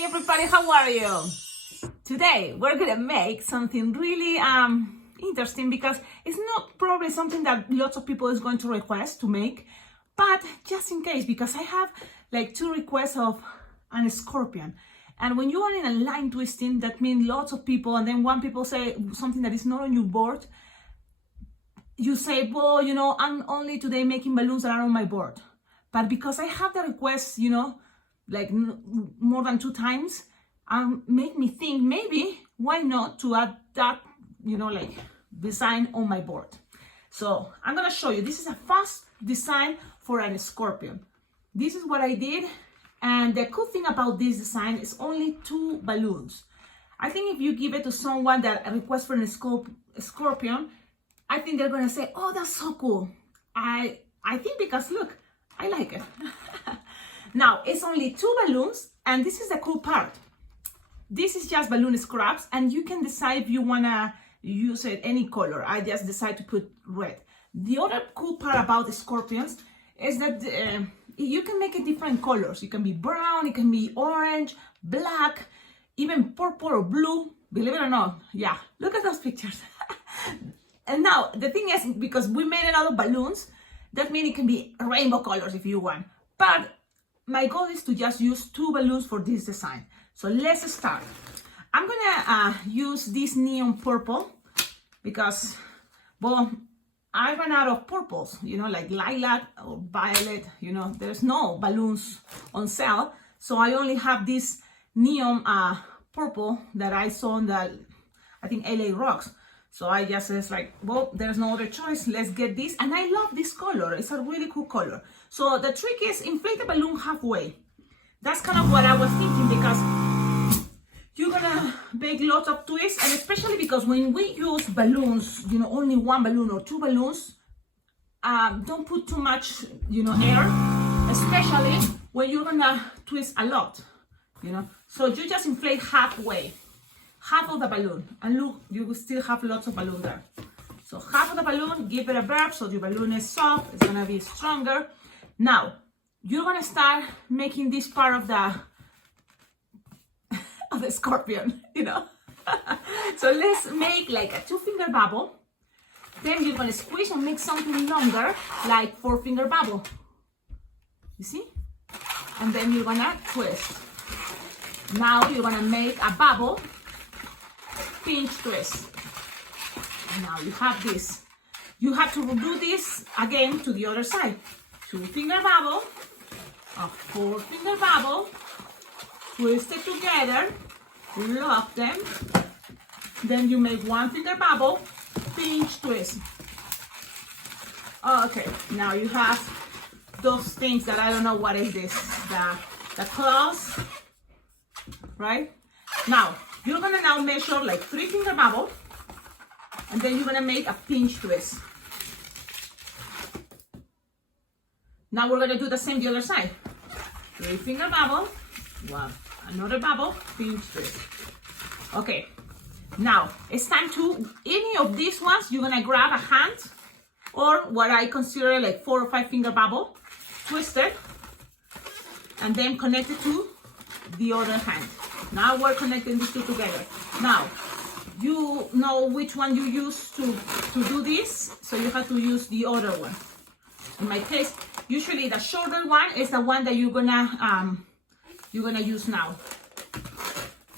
Hi everybody, how are you? Today we're gonna make something really interesting because it's not probably something that lots of people is going to request to make, but just in case, because I have like 2 requests of an scorpion. And when you are in a line twisting, that means lots of people, and then one people say something that is not on your board, you say, well, you know, I'm only today making balloons that are on my board. But because I have the request, you know, like more than 2 times, make me think maybe why not to add that, you know, like design on my board. So I'm gonna show you. This is a fast design for an scorpion. This is what I did, and the cool thing about this design is only 2 balloons. I think if you give it to someone that requests for a scorpion, I think they're gonna say, oh, that's so cool. I think because look, I like it. Now, it's only 2 balloons, and this is the cool part. This is just balloon scraps, and you can decide if you wanna use it any color. I just decide to put red. The other cool part about the scorpions is that you can make it different colors. It can be brown, it can be orange, black, even purple or blue. Believe it or not, yeah, look at those pictures. And now, the thing is, because we made a lot of balloons, that means it can be rainbow colors if you want. But my goal is to just use 2 balloons for this design. So let's start. I'm gonna use this neon purple because, well, I ran out of purples, you know, like lilac or violet, you know, there's no balloons on sale. So I only have this neon purple that I saw on the, I think, LA Rocks. So I just says like, well, there's no other choice. Let's get this. And I love this color. It's a really cool color. So the trick is inflate the balloon halfway. That's kind of what I was thinking, because you're gonna make lots of twists, and especially because when we use balloons, you know, only 1 balloon or 2 balloons, don't put too much, you know, air, especially when you're gonna twist a lot, you know. So you just inflate halfway. Half of the balloon, and look, you will still have lots of balloon there. So half of the balloon, give it a burp so your balloon is soft, it's gonna be stronger. Now, you're gonna start making this part of the scorpion, you know. So let's make like a 2-finger bubble. Then you're gonna squish and make something longer, like 4-finger bubble. You see? And then you're gonna twist. Now you're gonna make a bubble, pinch twist. Now you have this. You have to do this again to the other side. 2-finger bubble, a 4-finger bubble, twist it together, lock them. Then you make 1-finger bubble, pinch twist. Okay, now you have those things that I don't know what is this. The claws, right? Now, you're gonna now measure like 3-finger bubble, and then you're gonna make a pinch twist. Now we're gonna do the same the other side. 3-finger bubble, another bubble, pinch twist. Okay, now it's time to, any of these ones, you're gonna grab a hand, or what I consider like 4 or 5-finger bubble, twist it, and then connect it to the other hand. Now we're connecting these 2 together. Now, you know which one you use to do this, so you have to use the other one. In my case, usually the shorter one is the one that you're gonna use now.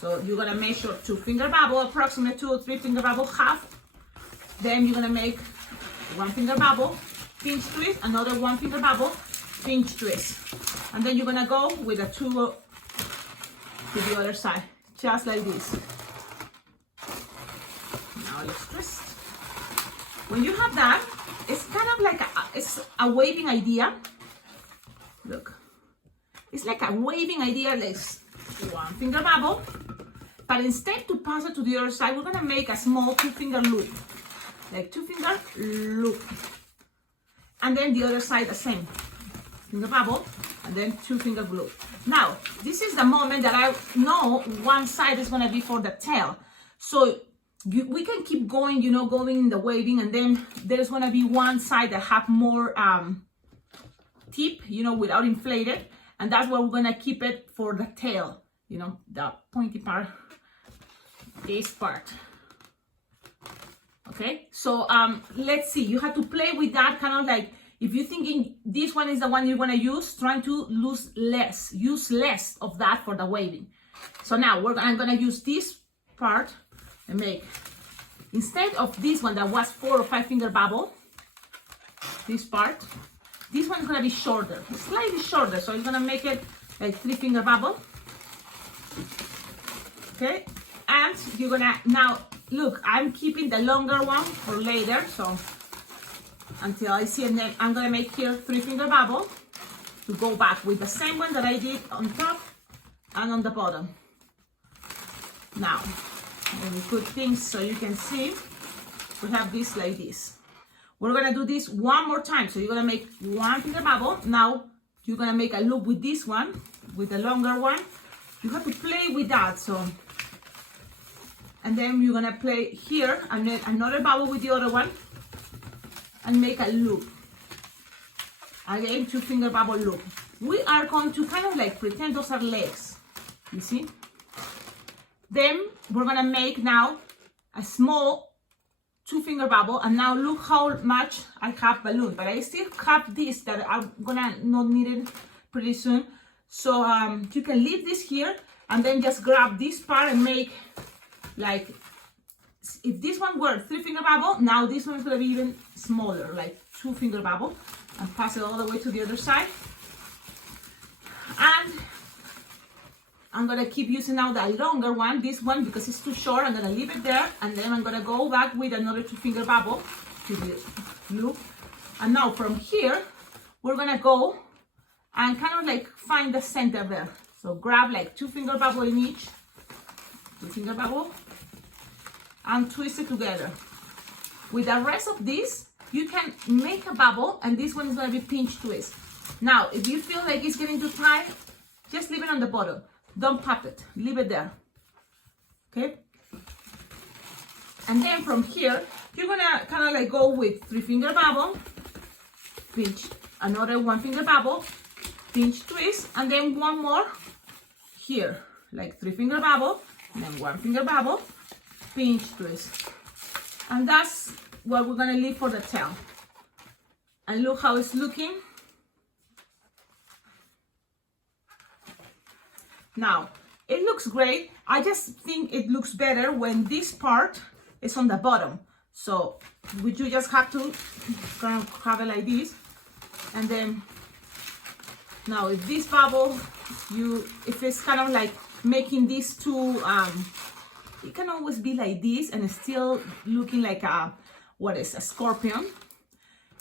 So you're gonna measure 2-finger bubble, approximately 2 or 3-finger bubble, half. Then you're gonna make 1-finger bubble, pinch twist, another 1-finger bubble, pinch twist. And then you're gonna go with a 2 to the other side, just like this. Now let's twist. When you have that, it's kind of like it's a waving idea. Look, it's like a waving idea, like 1-finger bubble, but instead to pass it to the other side, we're gonna make a small 2-finger loop, like 2-finger loop, and then the other side the same, finger bubble, and then 2-finger loop. Now, this is the moment that I know one side is gonna be for the tail. So we can keep going, you know, going in the waving, and then there's gonna be one side that have more tip, you know, without inflated, and that's where we're gonna keep it for the tail. you know, the pointy part, this part. Okay, so let's see, you have to play with that, kind of like, if you're thinking this one is the one you're gonna use, trying to use less of that for the waving. So now I'm gonna use this part and make, instead of this one that was 4 or 5 finger bubble, this part, this one's gonna be shorter, slightly shorter, so it's gonna make it like 3 finger bubble. Okay, and you're gonna, now look, I'm keeping the longer one for later, so until I see, and then I'm gonna make here 3 finger bubble to go back with the same one that I did on top and on the bottom. Now, let me put things so you can see. We have this like this. We're gonna do this one more time. So you're gonna make 1 finger bubble. Now you're gonna make a loop with this one, with the longer one. You have to play with that. So, and then you're gonna play here and then another bubble with the other one and make a loop. Again, 2 finger bubble loop. We are going to kind of like pretend those are legs. You see? Then we're gonna make now a small 2 finger bubble, and now look how much I have balloon, but I still have this that I'm gonna not need it pretty soon. So you can leave this here and then just grab this part and make like, if this one were 3 finger bubble, now this one is gonna be even smaller, like 2 finger bubble, and pass it all the way to the other side. And I'm gonna keep using now the longer one, this one, because it's too short. I'm gonna leave it there, and then I'm gonna go back with another 2 finger bubble to the loop. And now from here, we're gonna go and kind of like find the center there. So grab like 2 finger bubble in each, 2 finger bubble, and twist it together. With the rest of this, you can make a bubble, and this one is gonna be pinch twist. Now, if you feel like it's getting too tight, just leave it on the bottom. Don't pop it, leave it there, okay? And then from here, you're gonna kind of like go with 3 finger bubble, pinch, another 1 finger bubble, pinch twist, and then one more here, like 3 finger bubble, and then 1 finger bubble, pinch twist. And that's what we're gonna leave for the tail. And look how it's looking. Now, it looks great. I just think it looks better when this part is on the bottom. So you just have to kind of have it like this. And then, now if this bubble, if it's kind of like making these two, it can always be like this and it's still looking like a scorpion.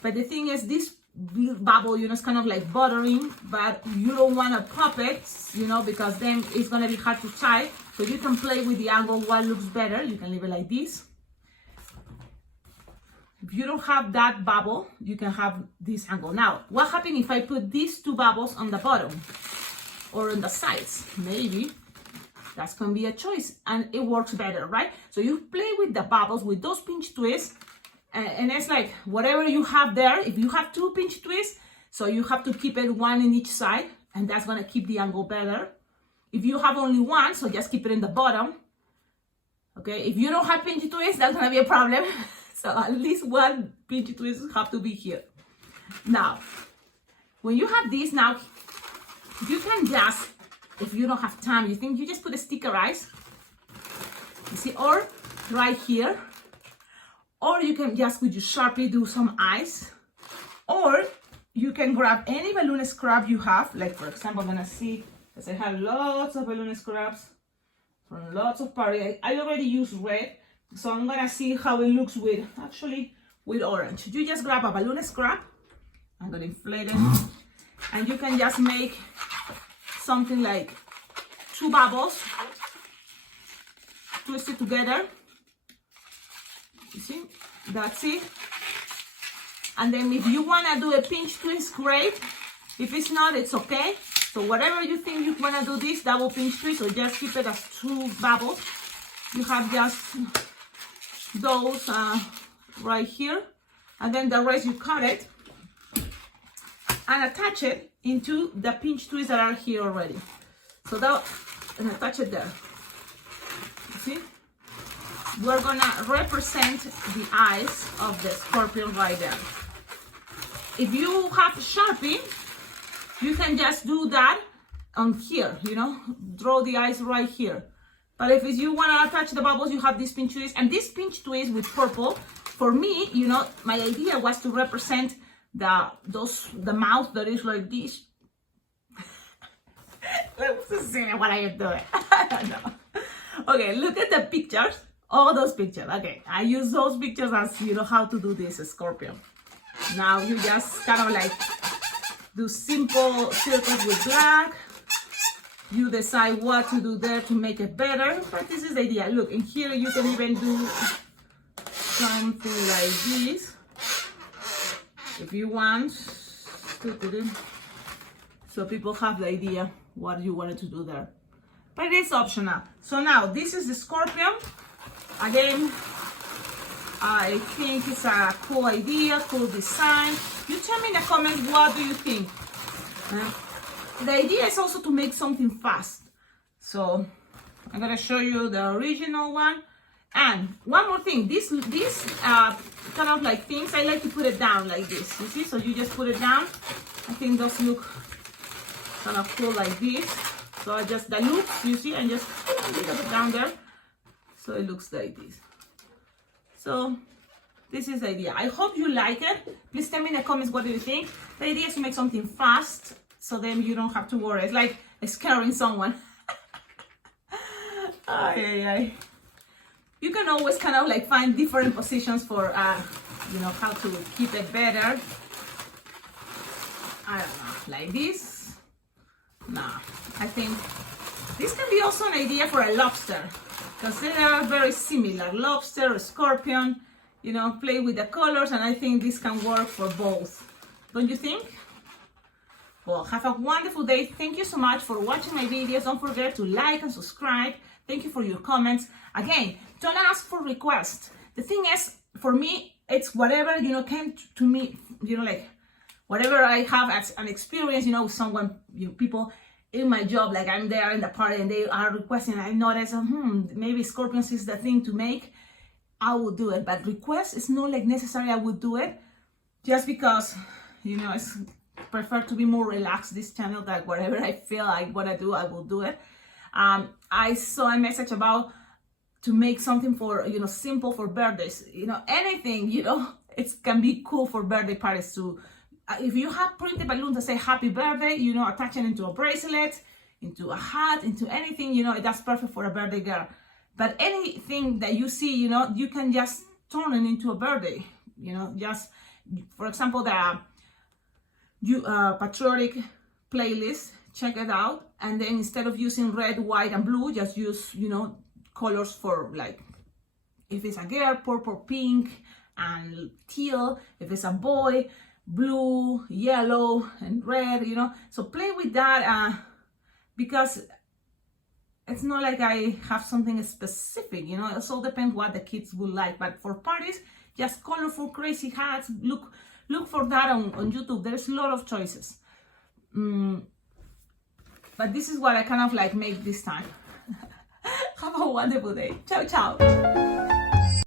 But the thing is, this bubble, you know, it's kind of like buttering, but you don't want to pop it, you know, because then it's going to be hard to tie. So you can play with the angle, what looks better. You can leave it like this. If you don't have that bubble, you can have this angle. Now, what happens if I put these 2 bubbles on the bottom or on the sides? Maybe that's going to be a choice and it works better, right? So you play with the bubbles, with those pinch twists. And it's like whatever you have there, if you have 2 pinch twists, so you have to keep it 1 in each side, and that's gonna keep the angle better. If you have only 1, so just keep it in the bottom. Okay, if you don't have pinch twists, that's gonna be a problem. So at least 1 pinch twist have to be here. Now, when you have this, now you can just, if you don't have time, you just put a sticker eyes, you see, or right here. Or you can just with your Sharpie do some eyes. Or you can grab any balloon scrap you have. Like for example, I'm gonna see, because I have lots of balloon scraps from lots of parties. I already used red, so I'm gonna see how it looks with orange. You just grab a balloon scrap. I'm gonna inflate it. And you can just make something like 2 bubbles. Twist it together. You see, that's it. And then if you want to do a pinch twist, great. If it's not, it's okay. So whatever you think you want to do this double pinch twist, or just keep it as 2 bubbles. You have just those right here. And then the rest you cut it and attach it into the pinch twists that are here already. So that and attach it there. You see? We're gonna represent the eyes of the scorpion right there. If you have Sharpie, you can just do that on here, you know, draw the eyes right here. But if you want to attach the bubbles, you have this pinch twist, and this pinch twist with purple, for me, you know, my idea was to represent the mouth that is like this. Let's see what are you doing? I don't know. Okay, look at the pictures, all those pictures. Okay, I use those pictures as, you know, how to do this scorpion. Now you just kind of like do simple circles with black. You decide what to do there to make it better, but this is the idea. Look, in here you can even do something like this if you want. So people have the idea what you wanted to do there. But it is optional. So now this is the scorpion. Again, I think it's a cool idea, cool design. You tell me in the comments, what do you think? The idea is also to make something fast. So I'm gonna show you the original one. And one more thing, this kind of like things, I like to put it down like this. You see, so you just put it down. I think those look kind of cool like this. So I just the loops, you see, and just put it down there. So it looks like this. So this is the idea. I hope you like it. Please tell me in the comments what do you think. The idea is to make something fast, so then you don't have to worry. It's like scaring someone. You can always kind of like find different positions for, you know, how to keep it better. I don't know, like this. Nah, I think this can be also an idea for a lobster, because they are very similar. Lobster, scorpion, you know, play with the colors, and I think this can work for both. Don't you think? Well, have a wonderful day. Thank you so much for watching my videos. Don't forget to like and subscribe. Thank you for your comments. Again, don't ask for requests. The thing is, for me, it's whatever, you know, came to me, you know, like whatever I have as an experience, you know, with someone, you know, people in my job, like I'm there in the party and they are requesting, I notice, maybe scorpions is the thing to make, I will do it. But request is not like necessary I would do it, just because, you know, it's prefer to be more relaxed this channel, that whatever I feel like what I do, I will do it. I saw a message about to make something for, you know, simple for birthdays, you know, anything, you know, it can be cool for birthday parties too. If you have printed balloons that say happy birthday, you know, attach it into a bracelet, into a hat, into anything, you know, that's perfect for a birthday girl. But anything that you see, you know, you can just turn it into a birthday, you know, just, for example, the patriotic playlist, check it out, and then instead of using red, white, and blue, just use, you know, colors for, like, if it's a girl, purple, pink, and teal. If it's a boy, blue, yellow, and red, you know. So play with that, because it's not like I have something specific, you know. It all depends what the kids will like. But for parties, just colorful, crazy hats. Look for that on YouTube. There's a lot of choices. But this is what I kind of like make this time. Have a wonderful day. Ciao, ciao.